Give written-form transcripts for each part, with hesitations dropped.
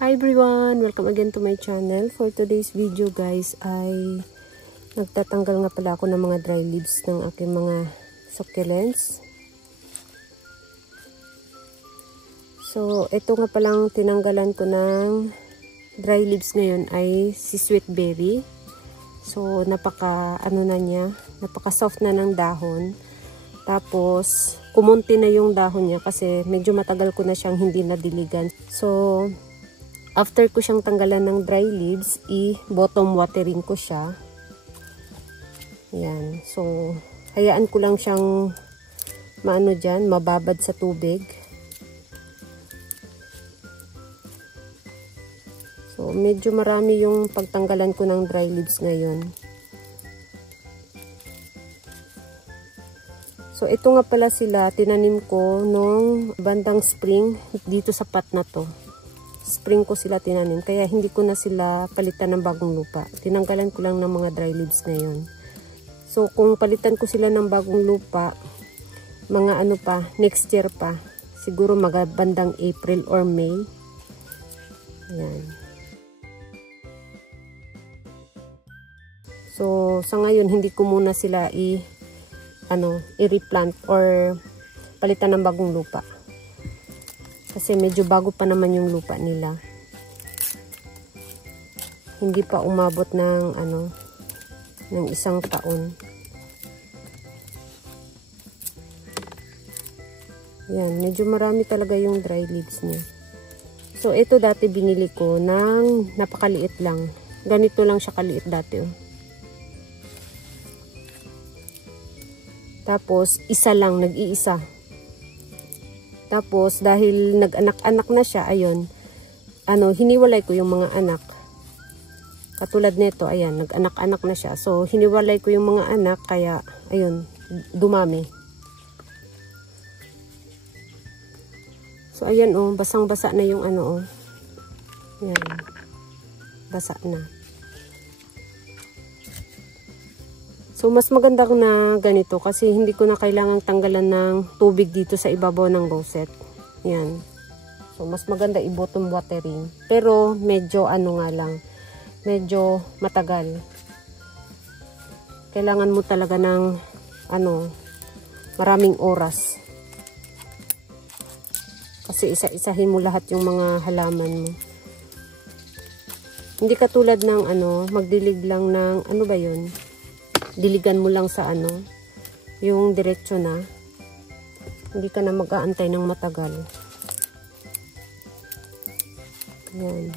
Hi everyone! Welcome again to my channel. For today's video guys ay nagtatanggal nga pala ako ng mga dry leaves ng aking mga succulents. So ito nga palang tinanggalan ko ng dry leaves ngayon ay si sweet berry. So napaka soft na ng dahon. Tapos kumunti na yung dahon niya kasi medyo matagal ko na siyang hindi nadiligan. So after ko siyang tanggalan ng dry leaves, i-bottom watering ko siya. Yan. So, hayaan ko lang siyang mababad sa tubig. So, medyo marami yung pagtanggalan ko ng dry leaves ngayon. So, ito nga pala sila, tinanim ko nung bandang spring dito sa pot na to. Spring ko sila tinanim, kaya hindi ko na sila palitan ng bagong lupa. Tinanggalan ko lang ng mga dry leaves ngayon. So, kung palitan ko sila ng bagong lupa, mga next year pa. Siguro magabandang April or May. Ayan. So, sa ngayon, hindi ko muna sila i-replant or palitan ng bagong lupa. Kasi medyo bago pa naman yung lupa nila. Hindi pa umabot ng ng isang taon. Yan, medyo marami talaga yung dry leaves niya. So ito dati binili ko ng napakaliit lang. Ganito lang siya kaliit dati oh. Tapos isa lang, nag-iisa. Tapos, dahil nag-anak-anak na siya, ayun, hiniwalay ko yung mga anak. Katulad nito, ayan, nag-anak-anak na siya. So, hiniwalay ko yung mga anak, kaya, ayun, dumami. So, ayan, oh, basang-basa na yung oh. Ayan, basa na. So, mas maganda na ganito kasi hindi ko na kailangang tanggalan ng tubig dito sa ibabaw ng rosette. Yan. So, mas maganda i-bottom watering. Pero, medyo medyo matagal. Kailangan mo talaga ng, maraming oras. Kasi isa-isahin mo lahat yung mga halaman mo. Hindi katulad ng, magdilig lang ng, ba yun? Diligan mo lang sa yung diretso na. Hindi ka na mag-aantay ng matagal. Yan.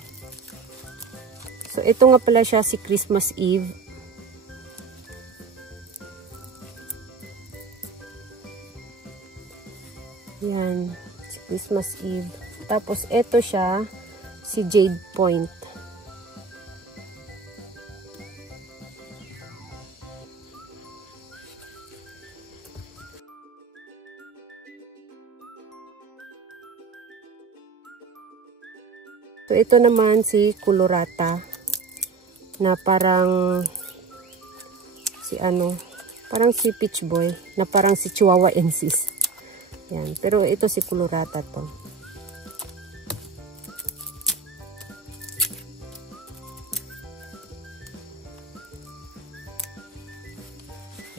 So, ito nga pala siya si Christmas Eve. Yan. Si Christmas Eve. Tapos, ito siya si Jade Point. So, ito naman si Colorata na parang si Peach Boy na parang si Chihuahuensis. Yan. Pero ito si Colorata to.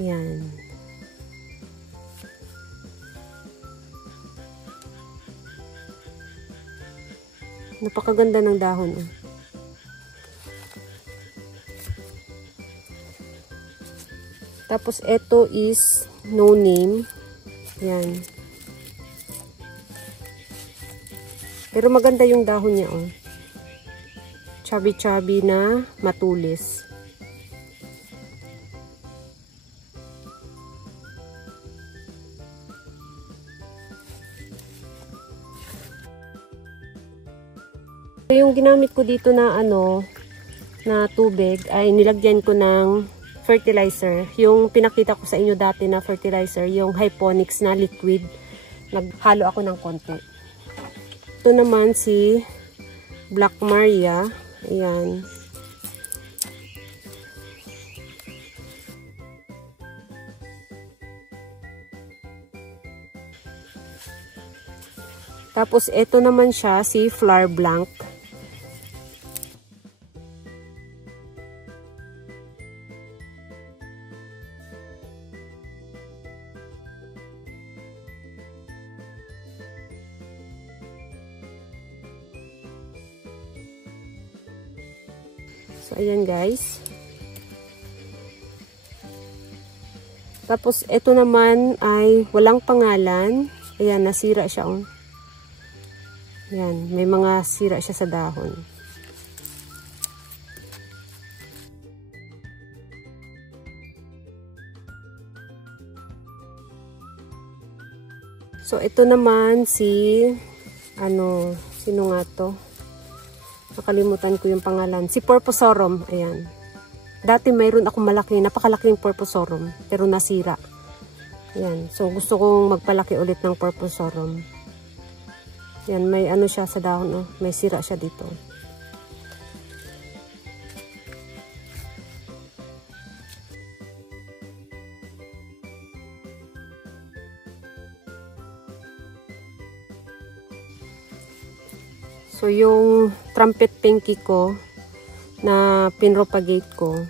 Yan. Napakaganda ng dahon. Tapos, ito is no name. Yan. Pero maganda yung dahon niya. Oh. Chubby-chubby na matulis. Yung ginamit ko dito na na tubig ay nilagyan ko ng fertilizer. Yung pinakita ko sa inyo dati na fertilizer, yung Hyponics na liquid. Naghalo ako ng konti. Ito naman si Black Maria. Ayan. Tapos, ito naman siya, si Flower Blanc. So, ayan guys. Tapos, ito naman ay walang pangalan. Ayan, nasira siya. Oh. Ayan, may mga sira siya sa dahon. So, ito naman si, sino nga to? Nakalimutan ko yung pangalan. Si Porposorum. Ayan. Dati mayroon akong malaki, napakalaking Porposorum, pero nasira. Ayan. So, gusto kong magpalaki ulit ng Porposorum. Ayan, may ano siya sa dahon, oh. May sira siya dito. So, yung trumpet pinky ko na pinropagate ko,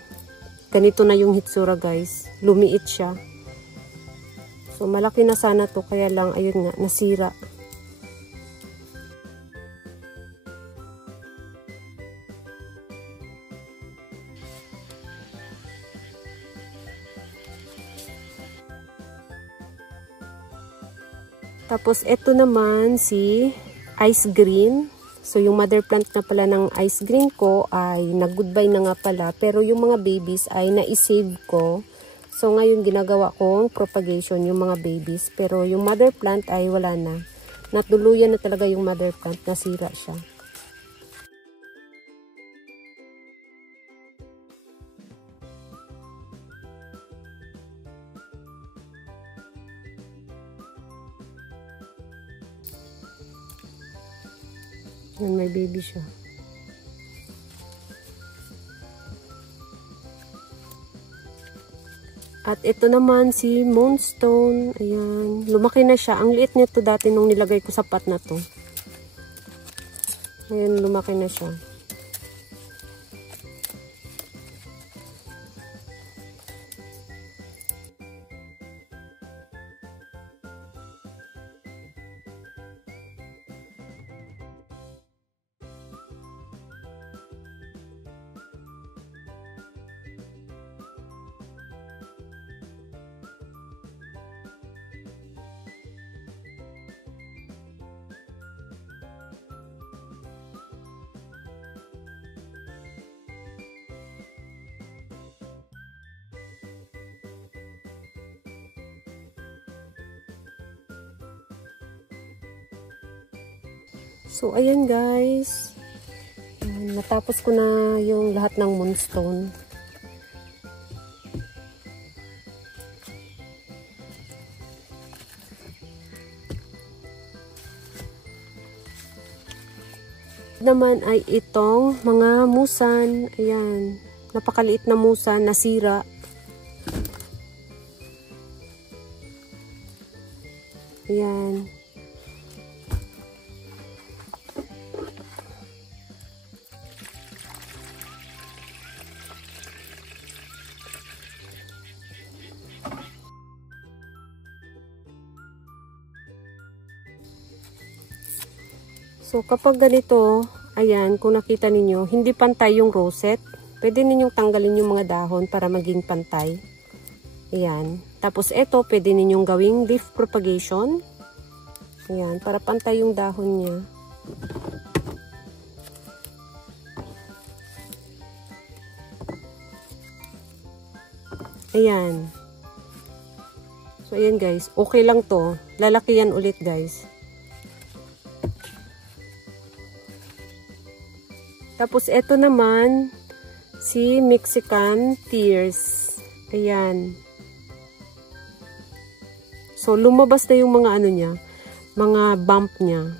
ganito na yung hitsura guys. Lumiit siya. So, malaki na sana to, kaya lang, ayun nga, nasira. Tapos, ito naman si ice green. So, yung mother plant na pala ng ice green ko ay nag-goodbye na nga pala. Pero yung mga babies ay na-save ko. So, ngayon ginagawa kong propagation yung mga babies. Pero yung mother plant ay wala na. Natuluyan na talaga yung mother plant. Nasira siya. Yan, may baby siya. At ito naman si Moonstone. Ayan. Lumaki na siya. Ang liit nito dati nung nilagay ko sa pot na to. Ayan, lumaki na siya. So, ayan guys. Natapos ko na yung lahat ng moonstone. Naman ay itong mga musan. Ayan. Napakaliit na musan, nasira. Ayan. So, kapag ganito, ayan, kung nakita ninyo, hindi pantay yung rosette, pwede ninyong tanggalin yung mga dahon para maging pantay. Ayan. Tapos, ito, pwede ninyong gawing leaf propagation. Ayan, para pantay yung dahon niya. Ayan. So, ayan guys. Okay lang to. Lalaki yan ulit guys. Tapos, ito naman, si Mexican Tears. Ayan. So, lumabas na yung mga ano niya, mga bump niya.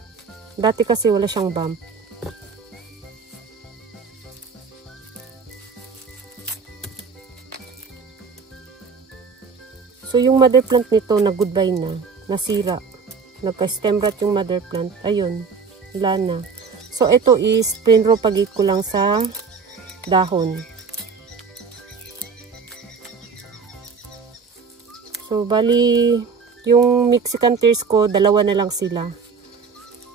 Dati kasi wala siyang bump. So, yung mother plant nito, nag-goodbye na. Nasira. Nagka-stem rot yung mother plant. Ayun. Wala na. So, ito is pinropagate ko lang sa dahon. So, bali, yung Mexican Tears ko, dalawa na lang sila.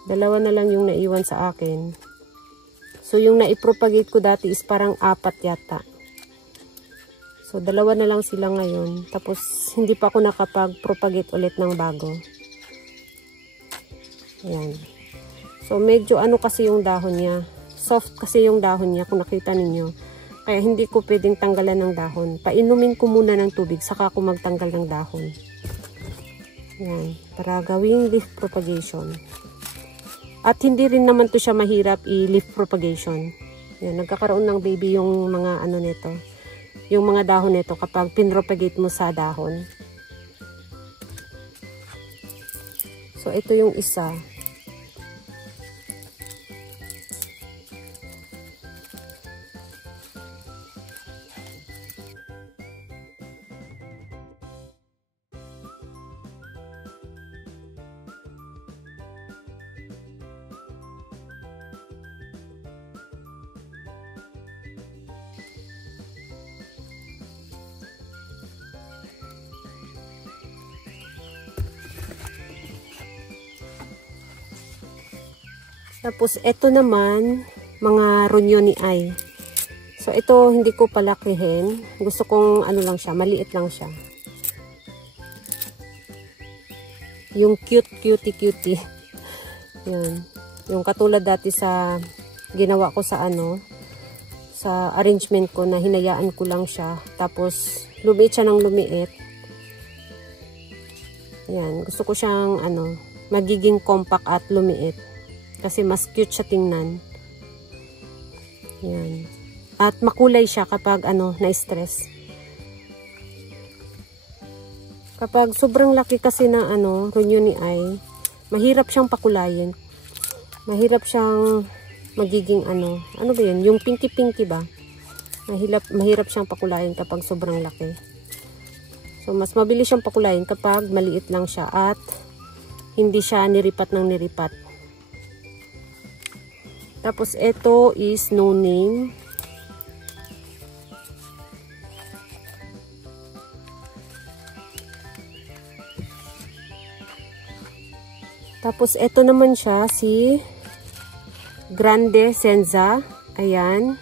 Dalawa na lang yung naiwan sa akin. So, yung naipropagate ko dati is parang 4 yata. So, 2 na lang sila ngayon. Tapos, hindi pa ako nakapag-propagate ulit ng bago. Ayan. So, medyo ano kasi yung dahon niya. Soft kasi yung dahon niya, kung nakita ninyo. Kaya, hindi ko pwedeng tanggalan ng dahon. Painumin ko muna ng tubig, saka ako magtanggal ng dahon. Ayan. Para gawing leaf propagation. At hindi rin naman to siya mahirap i-leaf propagation. Yan, nagkakaroon ng baby yung mga ano nito. Yung mga dahon nito kapag pinropagate mo sa dahon. So, ito yung isa. Tapos, ito naman, mga Ronyoni Eye. So, ito, hindi ko palakihin. Gusto kong, ano lang siya, maliit lang siya. Yung cutie. Yan. Yung katulad dati sa, ginawa ko sa ano, sa arrangement ko na hinayaan ko lang siya. Tapos, lumiit siya ng lumiit. Yan. Gusto ko siyang, ano, magiging compact at lumiit. Kasi mas cute siya tingnan. Yan. At makulay siya kapag ano, na-stress. Kapag sobrang laki kasi na ano, Ronyoni Eye, mahirap siyang pakulayin. Mahirap siyang magiging ano ba yun? Yung pinky-pinky ba? Mahirap siyang pakulayin kapag sobrang laki. So, mas mabilis siyang pakulayin kapag maliit lang siya at hindi siya niripat ng niripat. Tapos, ito is no name. Tapos, ito naman siya, si Grande Senza. Ayan.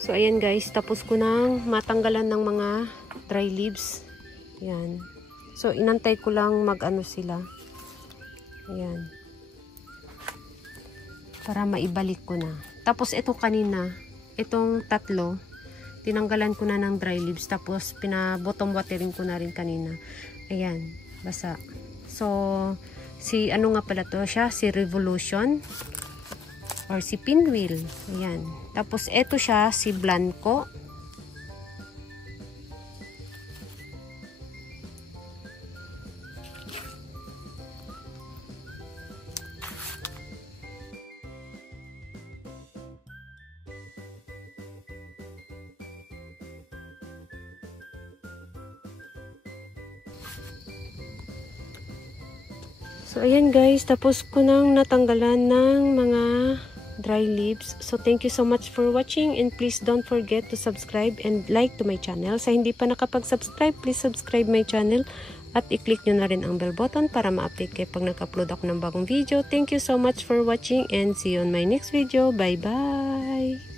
So, ayan guys, tapos ko nang matanggalan ng mga dry leaves. Ayan. So, inantay ko lang mag-ano sila. Ayan. Para maibalik ko na. Tapos, ito kanina, itong 3, tinanggalan ko na ng dry leaves. Tapos, pina-bottom watering ko na rin kanina. Ayan, basa. So, si ano nga pala to siya? Si Revolution. Or si Pinwheel. Ayan. Tapos, eto siya, si Blanco. So, ayan guys. Tapos ko nang natanggalan ng mga dry leaves. So, thank you so much for watching and please don't forget to subscribe and like to my channel. Sa hindi pa nakapag-subscribe, please subscribe my channel at i-click nyo na rin ang bell button para ma-update kayo pag nag-upload ako ng bagong video. Thank you so much for watching and see you on my next video. Bye-bye!